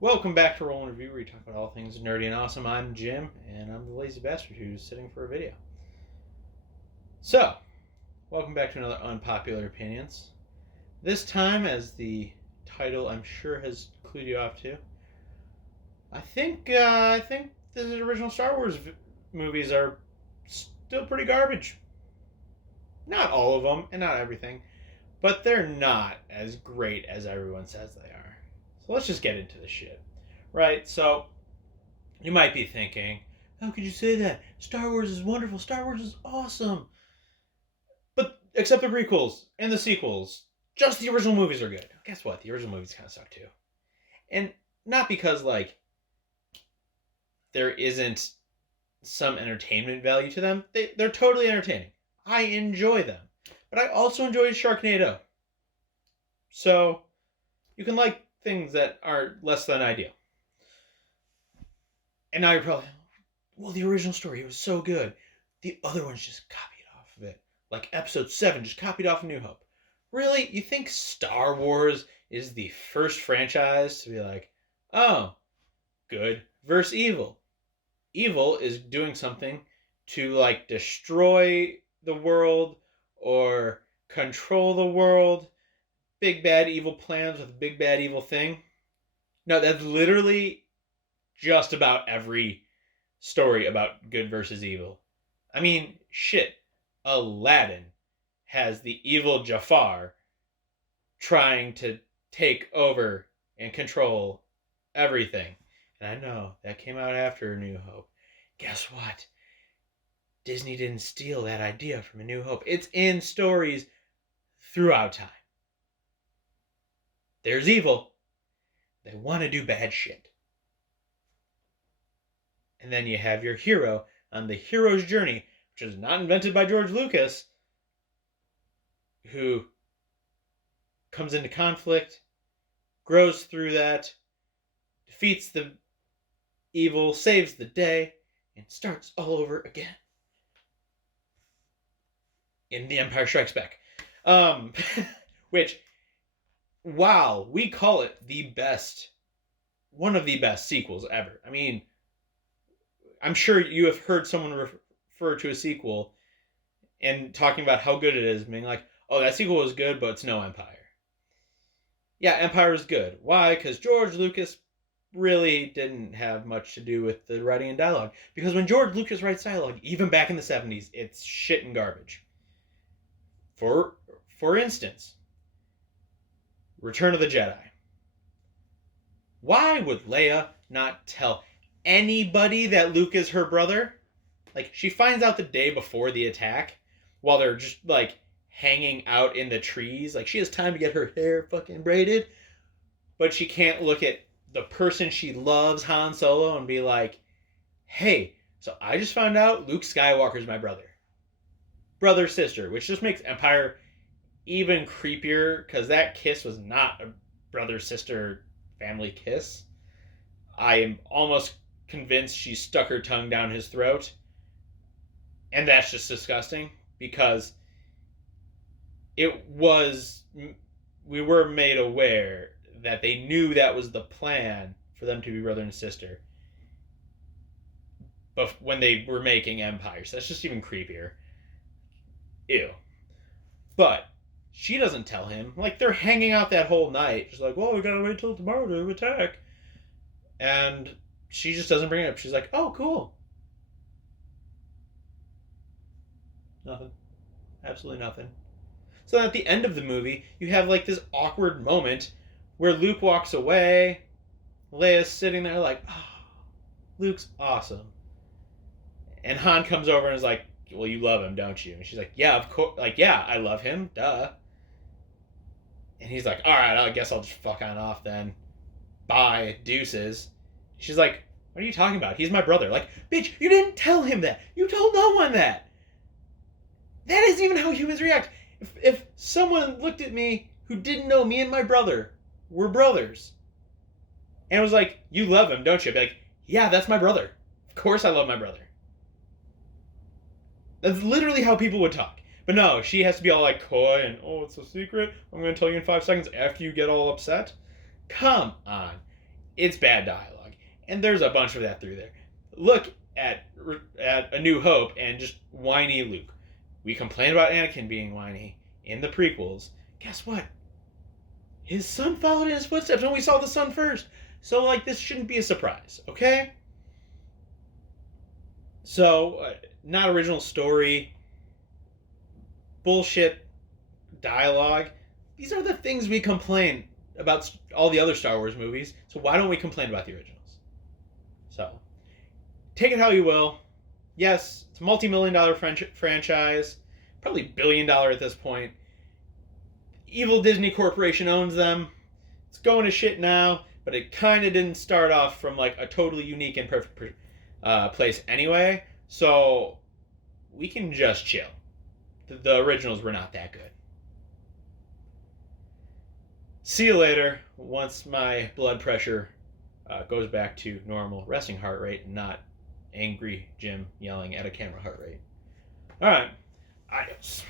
Welcome back to Roll and Review, where we talk about all things nerdy and awesome. I'm Jim, and I'm the lazy bastard who's sitting for a video. So, welcome back to another Unpopular Opinions. This time, as the title I'm sure has clued you off to, I think the original Star Wars movies are still pretty garbage. Not all of them, and not everything, but they're not as great as everyone says they are. So let's just get into the shit. Right, so you might be thinking, how could you say that? Star Wars is wonderful. Star Wars is awesome. But except the prequels and the sequels, just the original movies are good. Guess what? The original movies kind of suck too. And not because, there isn't some entertainment value to them. They're totally entertaining. I enjoy them. But I also enjoy Sharknado. So, you can like things that are less than ideal. And now you're probably, well, the original story, it was so good. The other ones just copied off of it. Like Episode 7 just copied off New Hope. Really? You think Star Wars is the first franchise to be like, oh, good versus evil? Evil is doing something to, destroy the world or control the world. Big bad evil plans with a big bad evil thing. No, that's literally just about every story about good versus evil. I mean, shit. Aladdin has the evil Jafar trying to take over and control everything. And I know that came out after A New Hope. Guess what? Disney didn't steal that idea from A New Hope. It's in stories throughout time. There's evil. They want to do bad shit. And then you have your hero on the hero's journey, which is not invented by George Lucas, who comes into conflict, grows through that, defeats the evil, saves the day, and starts all over again. In The Empire Strikes Back. Which, wow, we call it one of the best sequels ever. I mean, I'm sure you have heard someone refer to a sequel and talking about how good it is, being like, oh, that sequel was good, but it's no Empire. Yeah, Empire is good. Why? Because George Lucas really didn't have much to do with the writing and dialogue. Because when George Lucas writes dialogue, even back in the 70s, it's shit and garbage. For instance, Return of the Jedi. Why would Leia not tell anybody that Luke is her brother? She finds out the day before the attack while they're just, hanging out in the trees. She has time to get her hair fucking braided, but she can't look at the person she loves, Han Solo, and be like, hey, so I just found out Luke Skywalker's my brother. Brother, sister, which just makes Empire even creepier, because that kiss was not a brother-sister family kiss. I am almost convinced she stuck her tongue down his throat. And that's just disgusting, because we were made aware that they knew that was the plan for them to be brother and sister. But when they were making Empire, so that's just even creepier. Ew. But she doesn't tell him. They're hanging out that whole night. She's like, well, we gotta wait till tomorrow to attack. And she just doesn't bring it up. She's like, oh, cool. Nothing. Absolutely nothing. So at the end of the movie, you have this awkward moment where Luke walks away. Leia's sitting there like, oh, Luke's awesome. And Han comes over and is like, well, you love him, don't you? And she's like, yeah, of course. Yeah, I love him. Duh. And he's like, all right, I guess I'll just fuck on off then. Bye, deuces. She's like, what are you talking about? He's my brother. Bitch, you didn't tell him that. You told no one that. That isn't even how humans react. If someone looked at me who didn't know me and my brother were brothers, and was like, you love him, don't you? I'd be like, yeah, that's my brother. Of course I love my brother. That's literally how people would talk. But no, she has to be all coy and, oh, it's a secret. I'm going to tell you in 5 seconds after you get all upset. Come on. It's bad dialogue, and there's a bunch of that through there. Look at A New Hope and just whiny Luke. We complain about Anakin being whiny in the prequels. Guess what? His son followed in his footsteps, and we saw the son first. So, like, this shouldn't be a surprise, okay? So, not original story, bullshit dialogue. These are the things we complain about all the other Star Wars movies. So why don't we complain about the originals? So, take it how you will. Yes, it's a multi-million-dollar franchise, probably billion-dollar at this point. Evil Disney Corporation owns them. It's going to shit now, but it kind of didn't start off from like a totally unique and perfect place anyway. So we can just chill. The originals were not that good. See you later once my blood pressure goes back to normal resting heart rate, not angry Jim yelling at a camera heart rate. All right. Adios.